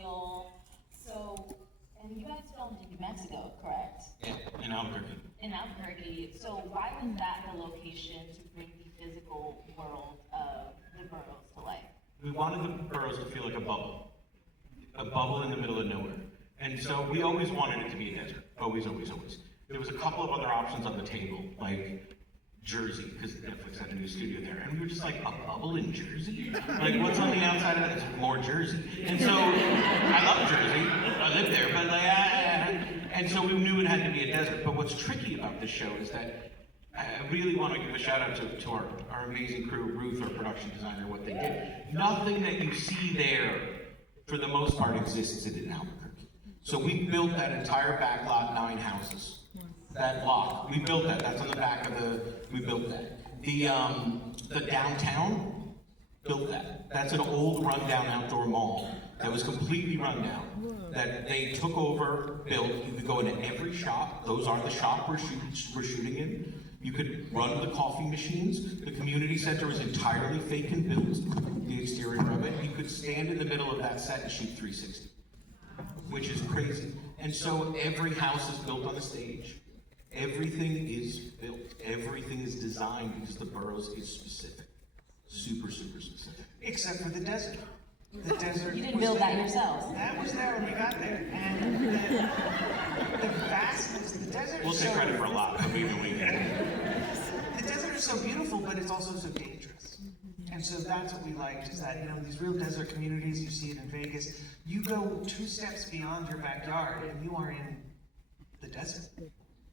feel. So, and you guys filmed in New Mexico, correct? Yeah, in Albuquerque. In Albuquerque. So why was that the location to bring the physical world of the Burroughs to life? We wanted the Burroughs to feel like a bubble in the middle of nowhere. And so we always wanted it to be a desert, always, always, always. There was a couple of other options on the table, like Jersey, because Netflix had a new studio there, and we were just like, a bubble in Jersey? Like, what's on the outside of that? It's more Jersey. And so, I love Jersey, I live there, but like, and so we knew it had to be a desert. But what's tricky about this show is that I really want to give a shout out to our amazing crew, Ruth, our production designer, what they did. Nothing that you see there, for the most part, exists in Albuquerque. So we built that entire back lot, 9 houses. That block, we built that. That's on the back of we built that. The downtown, built that. That's an old rundown outdoor mall that was completely run down. That they took over, built. You could go into every shop. Those are the shop we're shooting in. You could run the coffee machines. The community center was entirely fake and built, the exterior of it. You could stand in the middle of that set and shoot 360, which is crazy. And so every house is built on the stage. Everything is built. Everything is designed because the Burroughs is specific. Super, super specific. Except for the desert. The desert. You didn't build that yourselves. That was there when we got there. And the vastness, the desert We'll is take so, credit for a lot, but we the desert is so beautiful, but it's also so dangerous. And so that's what we liked, is that, you know, these real desert communities, you see it in Vegas, you go 2 steps beyond your backyard and you are in the desert.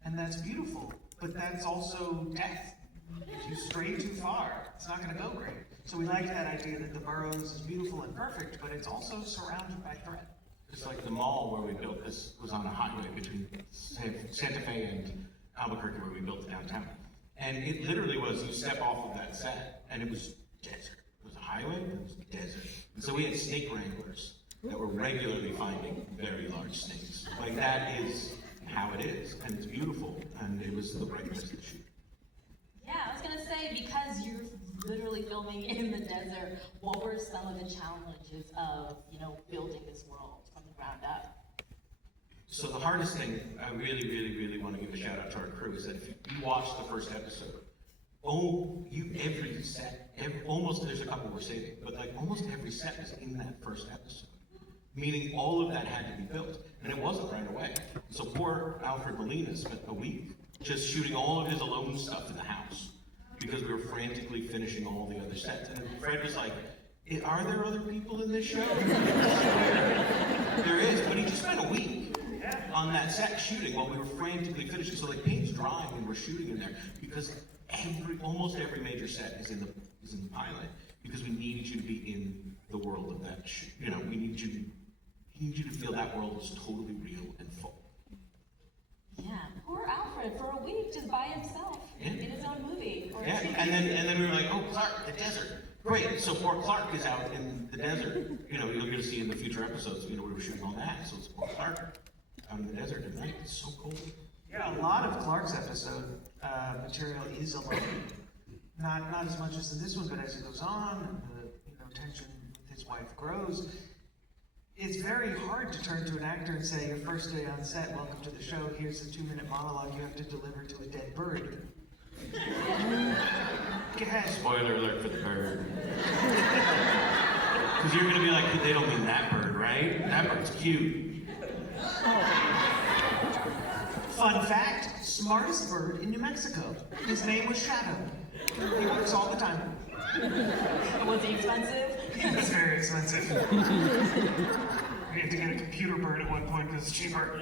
And that's beautiful, but that's also death. If you stray too far, it's not going to go great. So we like that idea that the Burroughs is beautiful and perfect, but it's also surrounded by threat. It's like the mall where we built this was on a highway between Santa Fe and Albuquerque where we built the downtown. And it literally was, you step off of that set and it was desert. It was a highway, it was desert. And so we had snake wranglers that were regularly finding very large snakes. Like that is how it is, and it's beautiful, and it was the right place to shoot. Yeah, I was gonna say, because you're literally filming in the desert, what were some of the challenges of, you know, building this world from the ground up? So the hardest thing, I really, really, really want to give a shout out to our crew, is that if you watch the first episode, every set, almost, there's a couple we're saving, but like almost every set was in that first episode. Meaning all of that had to be built, and it wasn't right away. So poor Alfred Molina spent a week just shooting all of his alone stuff in the house because we were frantically finishing all the other sets. And Fred was like, are there other people in this show? There is, but he just spent a week on that set shooting while we were frantically finishing. So like paint's drying and we're shooting in there because almost every major set is in the pilot because we needed you to be in the world of that. You know, we need you to feel that world is totally real and full. Yeah, poor Alfred for a week just by himself in his own movie. Yeah, and then we were like, oh, Clark, the desert. Great, so poor Clark is out in the desert. You know, you're going to see in the future episodes, you know, we were shooting on that. So it's poor Clark out in the desert at night. It's so cold. Yeah, a lot of Clark's episode material is alone. Not as much as in this one, but as it goes on, and the tension with his wife grows. It's very hard to turn to an actor and say, your first day on set, welcome to the show, here's a 2-minute monologue you have to deliver to a dead bird. Go ahead. Spoiler alert for the bird. Because you're going to be like, they don't mean that bird, right? That bird's cute. Fun fact, smartest bird in New Mexico. His name was Shadow. He works all the time. Was he expensive? It was very expensive. We had to get a computer bird at one point because it's cheaper.